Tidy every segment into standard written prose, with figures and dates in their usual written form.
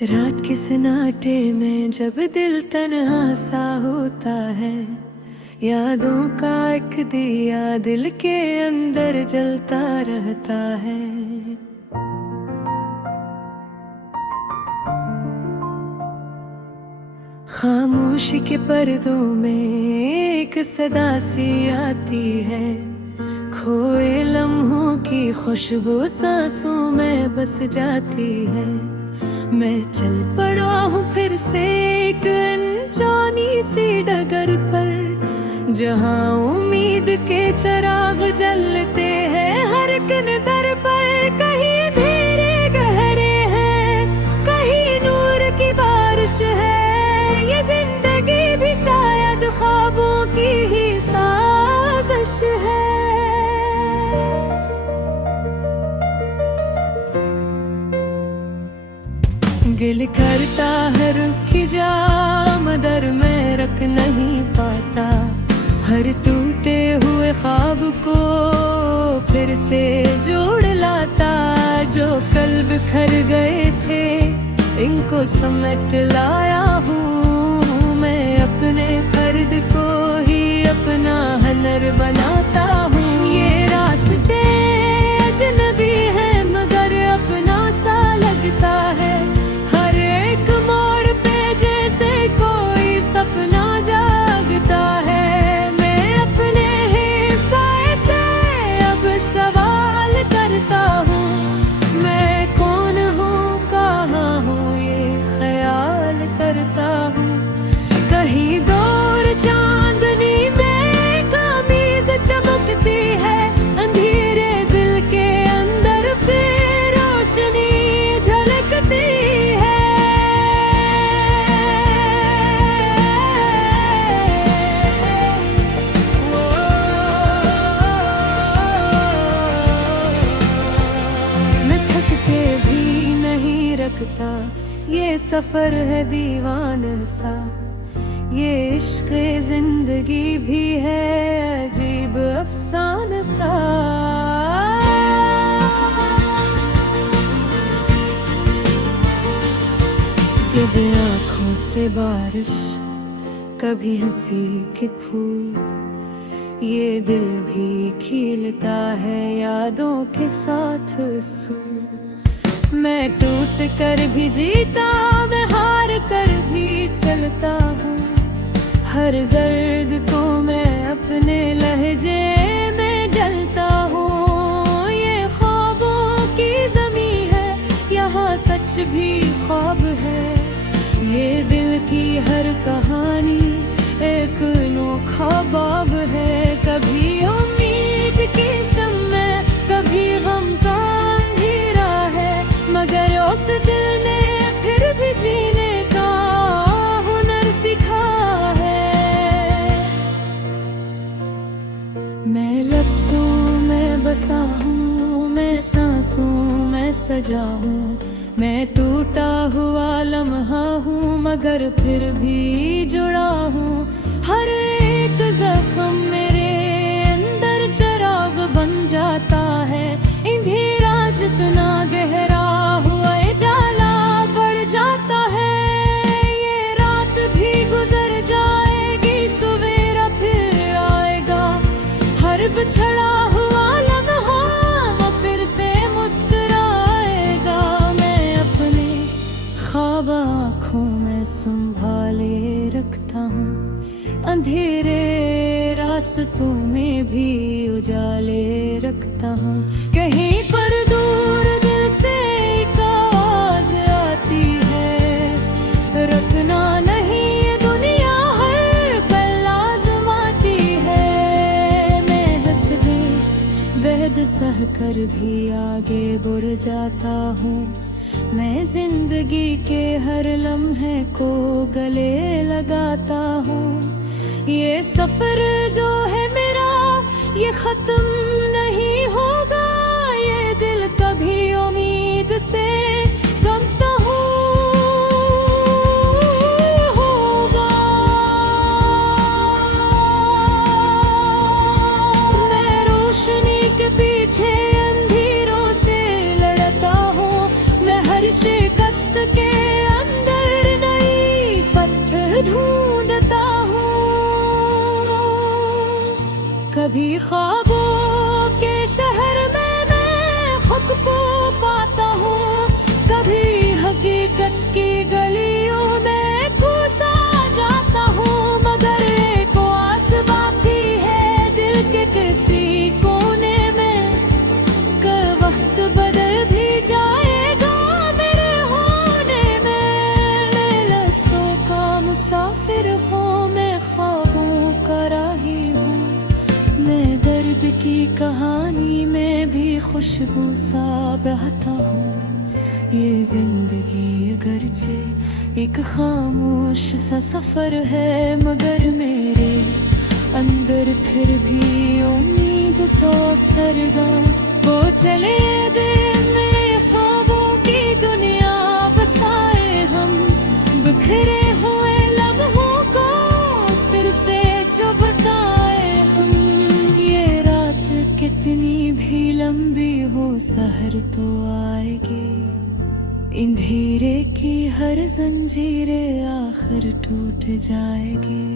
रात के सन्नाटे में जब दिल तन्हा सा होता है, यादों का एक दिया दिल के अंदर जलता रहता है। खामोशी के पर्दों में एक सदा सी आती है, खोए लम्हों की खुशबू सांसों में बस जाती है। मैं चल पड़ा हूँ फिर से एक अनजानी सी डगर पर, जहाँ उम्मीद के चिराग जलते हैं हर किन दर पर। कहीं धीरे गहरे हैं, कहीं नूर की बारिश है। ये जिंदगी भी शायद ख्वाबों की ही साजिश है। गिल करता है रुख की जा मदर में रख नहीं पाता, हर टूटे हुए ख्वाब को फिर से जोड़ लाता। जो कल बिखर गए थे इनको समेट लाया हूँ, मैं अपने फर्द को ही अपना हनर बनाता हूँ। ये रास्ते अजनबी है मगर अपना सा लगता है, सपना जागता है। मैं अपने ही साए से अब सवाल करता हूँ, मैं कौन हूँ कहाँ हूँ ये ख्याल करता हूँ। कहीं दूर चांदनी में एक उम्मीद चमकती है, अंधेरे दिल के अंदर फिर रोशनी झलकती है। ये सफर है दीवाना सा, ये इश्क जिंदगी भी है अजीब अफसाना सा। कभी आँखों से बारिश, कभी हंसी के फूल, ये दिल भी खिलता है यादों के साथ सूल। मैं टूट कर भी जीता, मैं हार कर भी चलता हूँ। हर दर्द को मैं अपने लहजे में ढलता हूँ। ये ख्वाबों की ज़मीं है, यहाँ सच भी ख्वाब है। ये दिल की हर कहानी एक अनोखा बाब है। कभी उम्मीद की शम्मे, कभी गम का अंधेरा है, मगर उस दिल ने फिर भी जीने का हुनर सीखा है। मैं लफ्ज़ों में बसा हूँ, मैं सांसों में सजा हूँ। मैं टूटा हुआ लम्हा हूँ मगर फिर भी जुड़ा हूँ। हर एक जख्म मेरे अंदर चिराग बन जाता है। अंधेरा जितना गहरा हुआ जाला बढ़ जाता है। ये रात भी गुजर जाएगी, सवेरा फिर आएगा। हर बिछड़ा हुआ लम्हा वो फिर से मुस्कुराएगा। मैं अपने ख्वाब आँखों में संभाले रखता हूँ, अंधेरे रास्तों में भी उजाले रखता हूँ। कहीं पर दूर दिल से एक आवाज़ आती है, रखना नहीं ये दुनिया हर पल आज़माती है। मैं हंस दे वहद सह कर भी आगे बढ़ जाता हूँ। मैं जिंदगी के हर लम्हे को गले लगाता हूँ। ये सफर जो है मेरा ये खत्म नहीं होगा। ये दिल कभी उम्मीद से गमता होगा। मैं रोशनी के पीछे अंधेरों से लड़ता हूँ। मैं हर शिकस्त के कभी ख्वाबों के शहर में मैं खुद को पाता हूँ, कभी हकीकत की गलियों में घुसा जाता हूँ। मगर एक आस बाकी है दिल के किसी कोने में, कल वक्त बदल भी जाएगा मेरे होने में। मैं लफ्ज़ों का मुसाफिर हूँ, मैं ख्वाबों का राही हूँ, मैं दर्द की कहानी में भी खुशबू सा बहता हूँ। ये जिंदगी अगरचे एक खामोश सा सफर है, मगर मेरे अंदर फिर भी उम्मीद तो सरगम वो चले दिन में। ख्वाबों की दुनिया बसाए हम, बिखरे हुए लम्हों को फिर से जो बताए हम। ये रात कितनी भी लंबी हो सहर तो आएगी, अंधेरे की हर जंजीरे आखिर टूट जाएगी।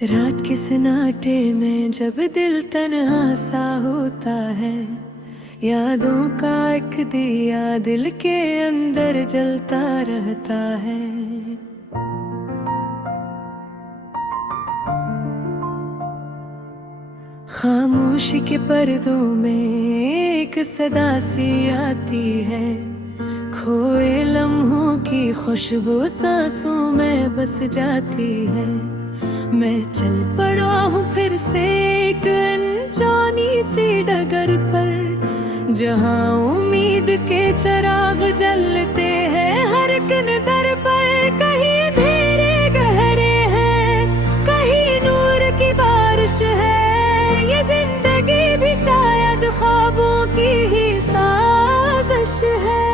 रात के सन्नाटे में जब दिल तन्हा सा होता है, यादों का एक दिया दिल के अंदर जलता रहता है। खामोशी के पर्दों में एक सदा सी आती है, खोए लम्हों की खुशबू सांसों में बस जाती है। मैं चल पड़ा हूँ फिर से एक अनजानी सी डगर पर, जहाँ उम्मीद के चिराग जलते हैं हर किन दर पर। कहीं अंधेरे गहरे हैं, कहीं नूर की बारिश है, ये जिंदगी भी शायद ख्वाबों की ही साजिश है।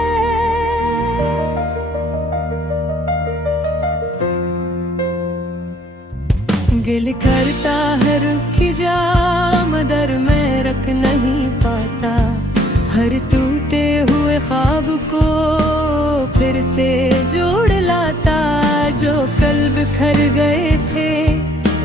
गिल करता है रुख की जा मदर में रख नहीं पाता, हर टूटे हुए ख्वाब को फिर से जोड़ लाता। जो कल बिखर गए थे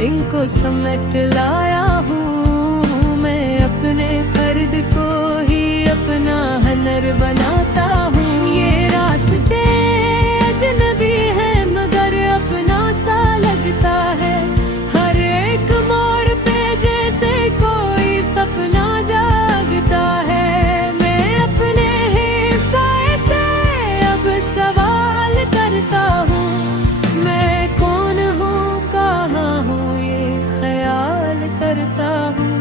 इनको समेट लाया हूँ, मैं अपने फर्द को ही अपना हनर बनाता हूँ। ये रास्ते अजनबी है मगर अपना सा लगता है, जैसे कोई सपना जागता है। मैं अपने हिस्से से अब सवाल करता हूँ, मैं कौन हूँ कहाँ हूँ ये ख्याल करता हूँ।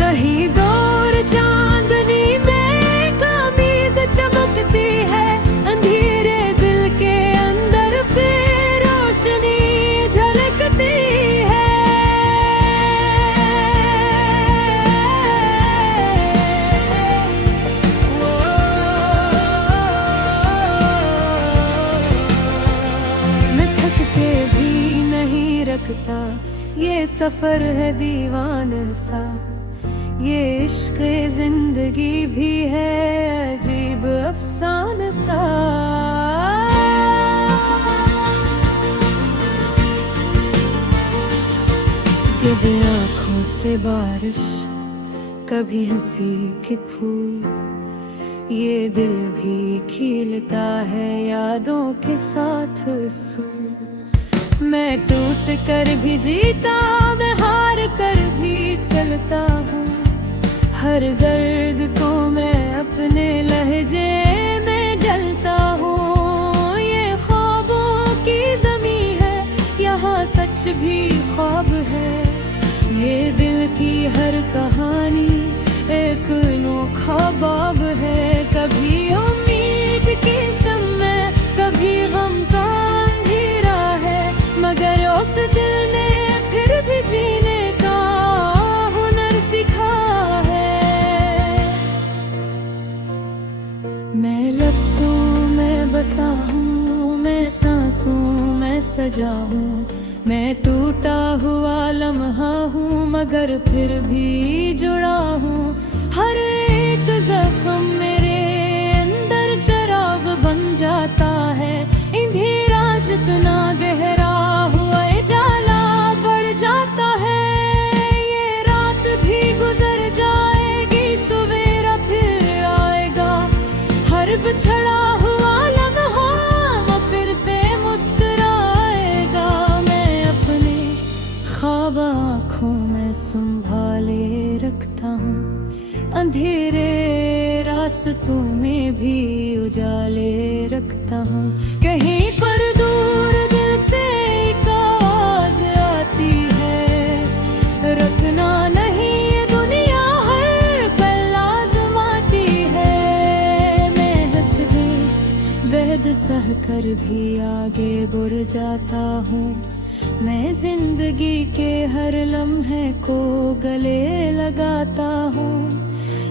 कहीं दूर चांदनी में एक उम्मीद चमकती है, अंधेरे दिल के अंदर फिर रोशनी झलकती है। ये सफर है दीवाना सा, ये इश्क जिंदगी भी है अजीब अफसाना सा। कभी आँखों से बारिश, कभी हंसी के फूल, ये दिल भी खिलता है यादों के साथ सूल। मैं टूट कर भी जीता, मैं हार कर भी चलता हूँ, हर दर्द को मैं अपने लहजे में ढलता हूँ। ये ख्वाबों की ज़मीं है, यहाँ सच भी ख्वाब है, ये दिल की हर कहानी एक अनोखा बाब है। कभी उम्मीद की शम्में, कभी गम का अंधेरा है, मगर उस दिल ने मासूम मैं सजा हूँ, मैं टूटा हुआ लम्हा हूँ मगर फिर भी जुड़ा हूँ। हर एक जख्म मेरे अंदर चिराग बन जाता है, अंधेरा जितना गहरा हुआ जाला बढ़ जाता है। ये रात भी गुजर जाएगी, सवेरा फिर आएगा, हर बिछड़ा हुआ लम्हा वो फिर से मुस्कुराएगा। मैं अपने ख्वाब आँखों में संभाले रखता हूँ, अंधेरे रास्तों में भी उजाले रखता हूँ। कहीं पर दूर दिल से एक आवाज़ आती है, रखना नहीं ये दुनिया हर पल आज़माती है। मैं हंस भी दर्द सह कर भी आगे बढ़ जाता हूँ, मैं जिंदगी के हर लम्हे को गले लगाता हूँ।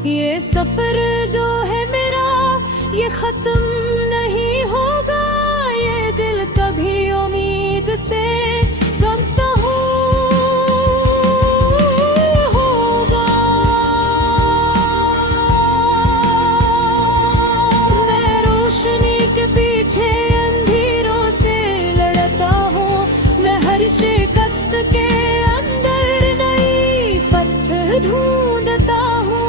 ये सफर जो है मेरा ये खत्म नहीं होगा, ये दिल कभी उम्मीद से गमता होगा। मैं रोशनी के पीछे अंधेरों से लड़ता हूँ, मैं हर शिकस्त के अंदर नई फतह ढूंढता हूँ।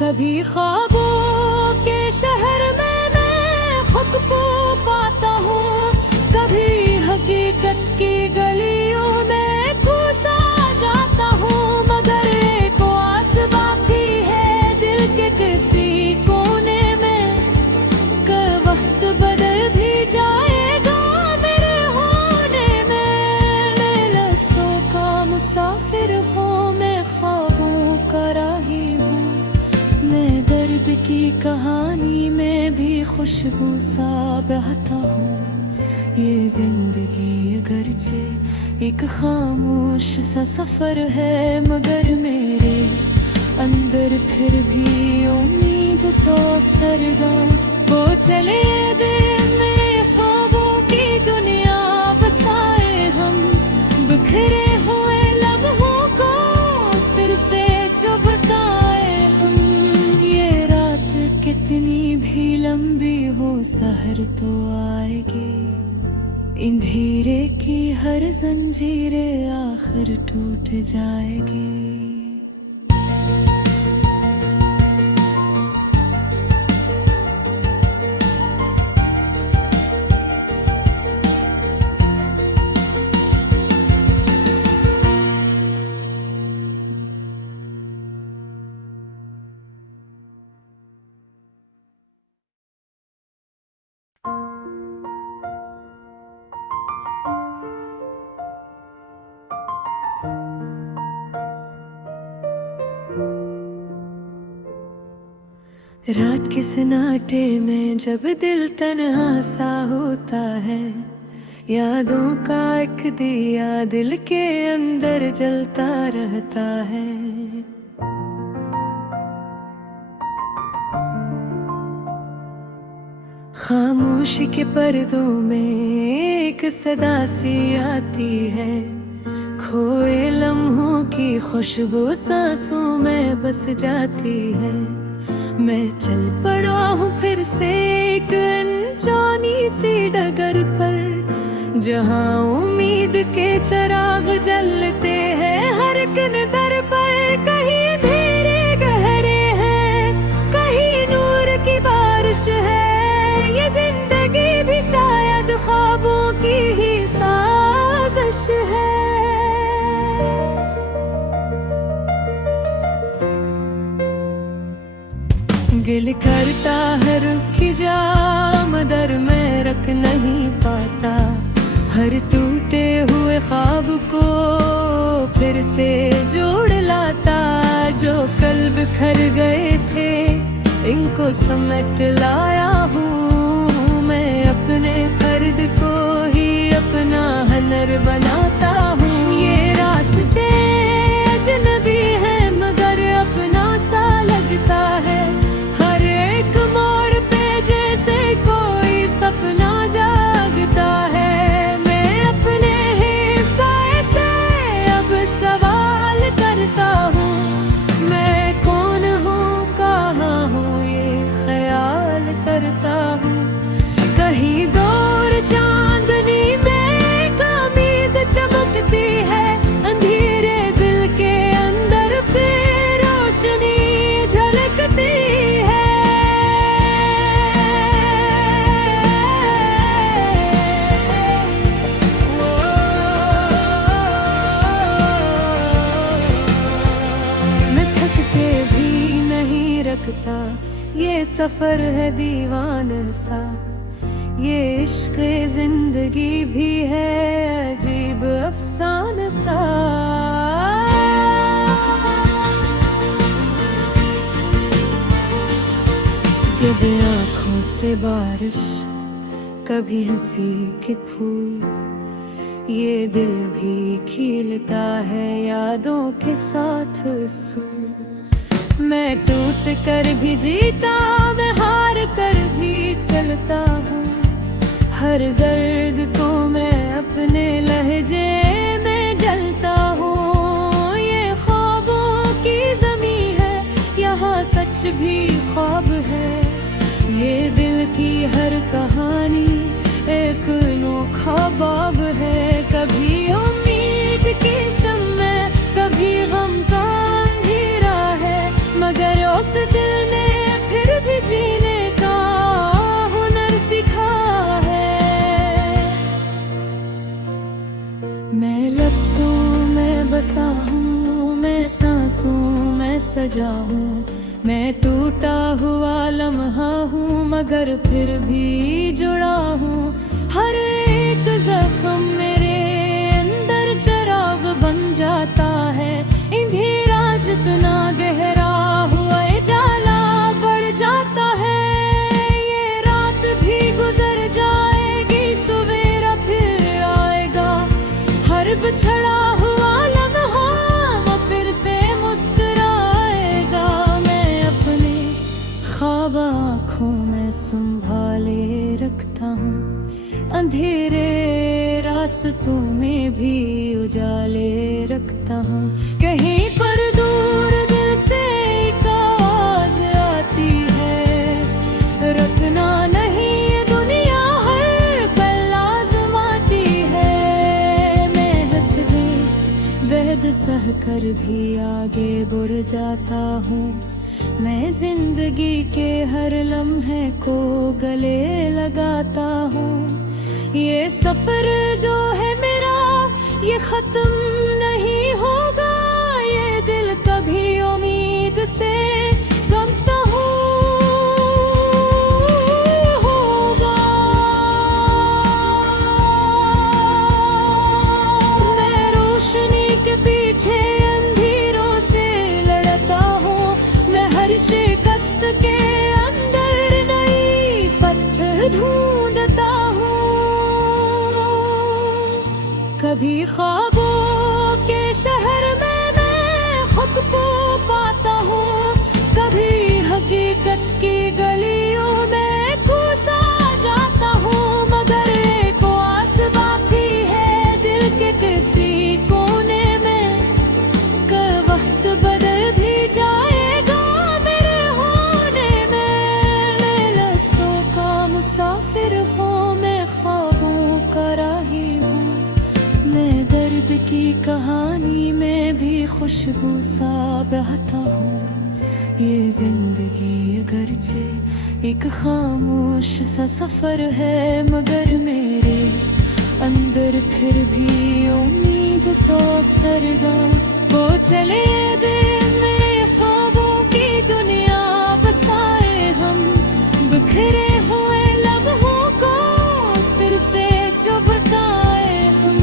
कभी ख्वाबों के शहर में मैं खुद को पाता हूँ, कभी हकीकत की गलियों में घुसा जाता हूँ। मगर एक आस बाकी है दिल के किसी कोने में, कब वक्त बदल भी जाएगा मेरे होने में। मैं लफ्ज़ों का मुसाफिर हूँ, मैं ख्वाबों का राही हूँ, मैं दर्द की कहानी में भी खुशबू सा बहता हूँ। ये जिंदगी अगरचे एक खामोश सा सफर है, मगर मेरे अंदर फिर भी उम्मीद तो सरगम वो चले दिन में ख्वाबों की दुनिया बसाए हम, बिखरे हुए लम्हों को फिर से चुभकाए हम। ये रात कितनी भी लंबी हो सहर तो आएगी, अंधेरे की हर जंजीरें आखिर टूट जाएगी। रात के सन्नाटे में जब दिल तन्हा सा होता है, यादों का एक दिया दिल के अंदर जलता रहता है। खामोशी के पर्दों में एक सदा सी आती है, खोए लम्हों की खुशबू सांसों में बस जाती है। मैं चल पड़ा हूँ फिर से एक अनजानी सी डगर पर, जहाँ उम्मीद के चिराग जलते हैं हर किन दर पर। कहीं अंधेरे गहरे हैं, कहीं नूर की बारिश है, ये जिंदगी भी शायद ख्वाबों की ही साजिश है। गिल करता है रुखी जा मदर में रख नहीं पाता, हर टूटे हुए ख्वाब को फिर से जोड़ लाता। जो कल बिखर गए थे इनको समेट लाया हूँ, मैं अपने फर्द को ही अपना हनर बनाता हूँ। ये रास्ते अजनबी है मगर अपना सा लगता है, हर एक मोड़ पे जैसे कोई सब हूँ। कहीं दूर चांदनी में एक उम्मीद चमकती है, अंधेरे दिल के अंदर पे रोशनी झलकती है। मैं थक के भी नहीं रखता, ये सफर है दीवाना सा, ये इश्क जिंदगी भी है अजीब अफसाना सा। गिरे आँखों से बारिश, कभी हंसी के फूल, ये दिल भी खिलता है यादों के साथ सूल। मैं टूट कर भी जीता, मैं हार कर भी चलता हूँ, हर दर्द को मैं अपने लहजे में ढलता हूँ। ये ख्वाबों की ज़मीं है, यहाँ सच भी ख्वाब है, ये दिल की हर कहानी एक अनोखा बाब है। कभी उम्मीद की शम्मे, कभी गम का अंधेरा है, मगर उस दिल ने फिर भी जीने का हुनर सीखा है। मैं लफ्ज़ों में बसा हूँ, मैं सांसों में सजा हूँ, मैं टूटा हुआ लम्हा हूँ मगर फिर भी जुड़ा हूँ। हर एक जख्म मेरे अंदर चिराग बन जाता है, अंधेरा जितना गहरा हुआ जाला बढ़ जाता है। ये रात भी गुजर जाएगी, सवेरा फिर आएगा, हर बिछड़ा हुआ लम्हा वो फिर से मुस्कुराएगा। मैं अपने ख्वाब आँखों में संभाले रखता हूँ, अंधेरे रास्तों में भी उजाले रखता हूँ। कहीं पर दूर दिल से एक आवाज़ आती है, रखना नहीं ये दुनिया हर पल आज़माती है। मैं हंस के वहद सह कर भी आगे बढ़ जाता हूँ, मैं जिंदगी के हर लम्हे को गले लगाता हूँ। ये सफर जो है मेरा ये खत्म नहीं होगा, ये दिल कभी उम्मीद से कम तो होगा। मैं रोशनी के पीछे अंधेरों से लड़ता हूँ, मैं हर शिकस्त के अंदर नई फतह ढूंढता हूँ। कभी ख्वाबों के शहर में मैं खुद को पाता हूँ, कभी हकीकत की गलियों में घुसा जाता हूँ, मगर एक आस बाकी है दिल के किसी कोने में। कब वक्त बदल भी जाएगा मेरे होने में। मैं लफ्ज़ों का मुसाफिर हूँ, मैं ख्वाबों का राही हूँ, मैं दर्द की कहानी में भी खुशबू सा बहता हूँ। ये जिंदगी अगरचे एक खामोश सा सफर है, मगर मेरे अंदर फिर भी उम्मीद तो सरगम वो चले दिन में। ख्वाबों की दुनिया बसाए हम, बिखरे हुए लम्हों को फिर से जो बताए हम।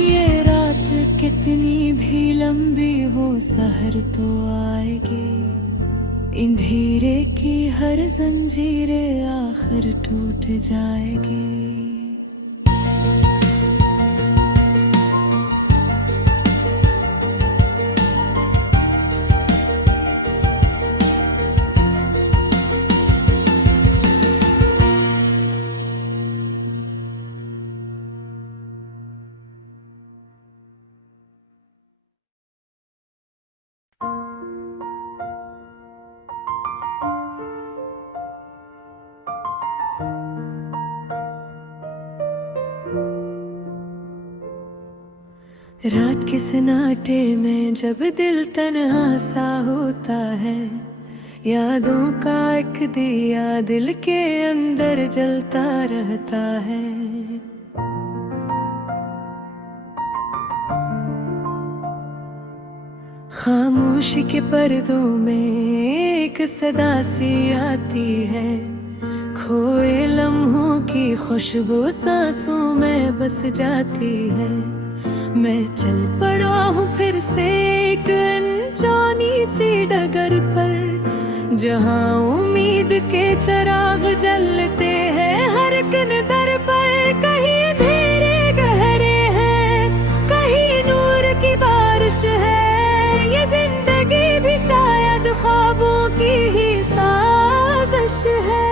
ये रात कितनी भी लंबी हो सहर तो आएगी, अंधेरे की हर जंजीरें आखिर टूट जाएगी। रात के सन्नाटे में जब दिल तन्हा सा होता है, यादों का एक दिया दिल के अंदर जलता रहता है। खामोशी के पर्दों में एक सदा सी आती है, खोए लम्हों की खुशबू सांसों में बस जाती है। मैं चल पड़ा हूँ फिर से एक अनजानी सी डगर पर, जहाँ उम्मीद के चिराग जलते हैं हर एक दर पर। कहीं धीरे गहरे हैं, कहीं नूर की बारिश है, ये जिंदगी भी शायद ख्वाबों की ही साजिश है।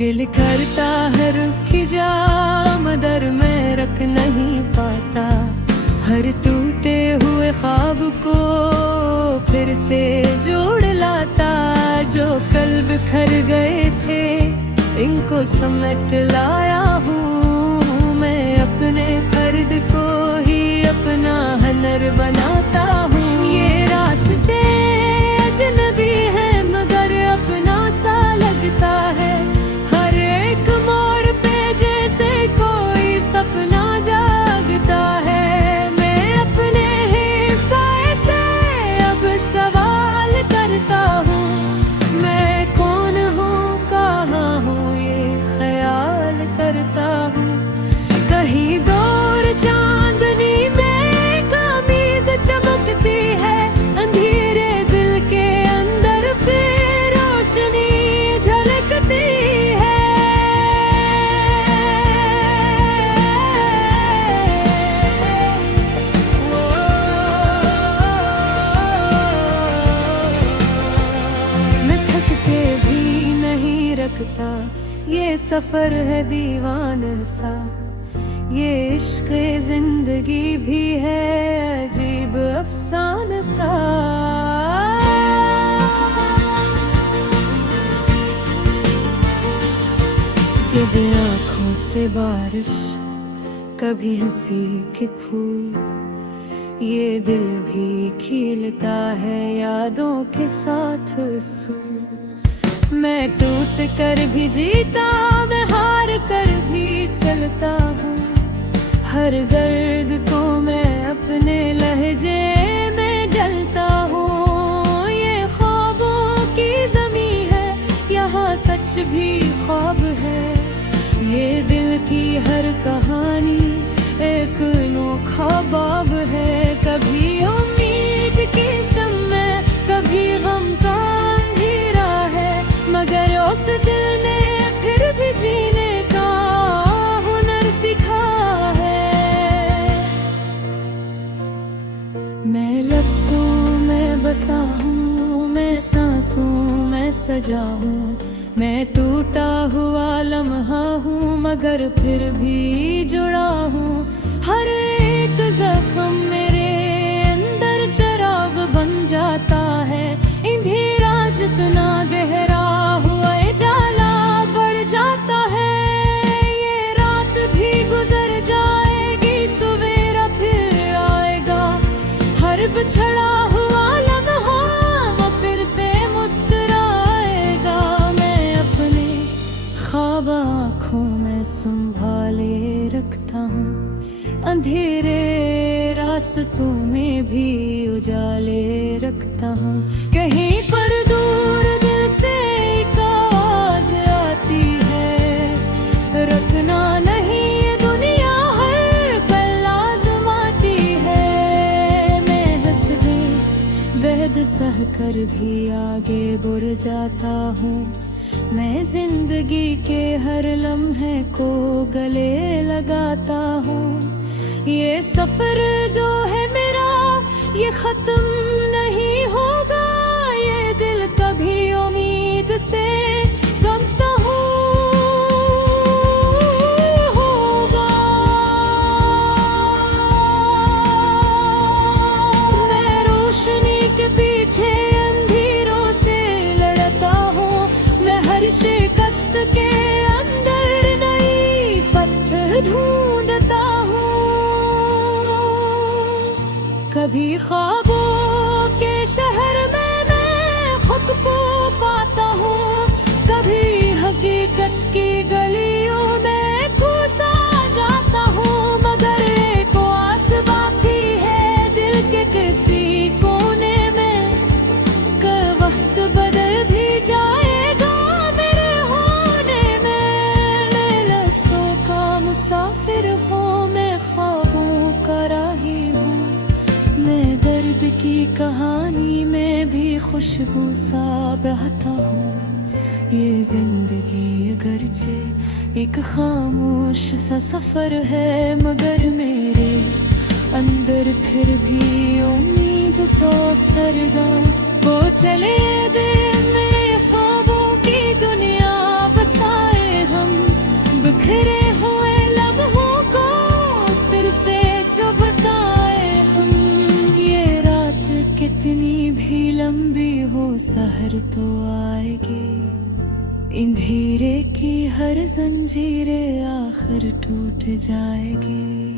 गिल करता है रुख की जा मदर में रख नहीं पाता, हर टूटे हुए ख्वाब को फिर से जोड़ लाता। जो कल बिखर गए थे इनको समेट लाया हूँ, मैं अपने फर्द को ही अपना हनर बनाता हूँ। ये रास्ते अजनबी है मगर अपना सा लगता है, हर एक मोड़ पे जैसे कोई सपना जागता है। मैं अपने ही साए से अब सवाल करता हूँ, मैं कौन हूँ कहाँ हूँ ये ख्याल करता हूँ। कहीं दूर चांदनी में एक उम्मीद चमकती है, अंधेरे दिल के अंदर फिर रोशनी झलकती है। मैं थक के भी नहीं रखता, ये सफर है दीवाना सा, ये इश्क जिंदगी भी है अजीब अफसाना सा। कभी आँखों से बारिश, कभी हंसी के फूल, ये दिल भी खिलता है यादों के साथ सूल। मैं टूट कर भी जीता, मैं हार कर भी चलता हूँ, हर दर्द को मैं अपने लहजे में ढलता हूँ। ये ख्वाबों की ज़मीं है, यहाँ सच भी ख्वाब है, ये दिल की हर कहानी एक अनोखा बाब है। कभी उम्मीद की शम्मे, कभी गम का अंधेरा है, मगर उस दिल ने फिर भी जीने का हुनर सिखा है। मैं लफ्ज़ों में बसा हूँ, मैं सांसों में सजा हूँ, मैं टूटा हुआ लम्हा हूँ मगर फिर भी जुड़ा हूँ। हर एक जख्म मेरे अंदर चिराग बन जाता है, अंधेरा जितना गहरा हुआ जाला बढ़ जाता है। ये रात भी गुजर जाएगी, सवेरा फिर आएगा, हर बिछड़ा हुआ लम्हा वो फिर से मुस्कुराएगा। मैं अपने ख्वाब आँखों में संभाले रखता हूँ, अंधेरे रास्तों में भी उजाले रखता हूँ। कहीं पर दूर दिल से एक आवाज़ आती है, रखना नहीं ये दुनिया हर पल आज़माती है। मैं हंस दे वहद सह कर भी आगे बढ़ जाता हूँ, मैं जिंदगी के हर लम्हे को गले लगाता हूँ। ये सफर जो है मेरा ये खत्म नहीं होगा, ये दिल कभी उम्मीद से गमता होगा। मैं रोशनी के पीछे अंधेरों से लड़ता हूँ, मैं हर शिकस्त के खुशबू सा बहता हूँ। ये जिंदगी अगरचे एक खामोश सा सफर है, मगर मेरे अंदर फिर भी उम्मीद तो सरगम। वो चले दिन में ख्वाबों की दुनिया बसाए हम, बिखरे हुए लम्हों को फिर से जो बताए हम। ये रात कितनी भी लंबी हो, सहर तो आएगी। अंधेरे की हर जंजीरें आखिर टूट जाएगी।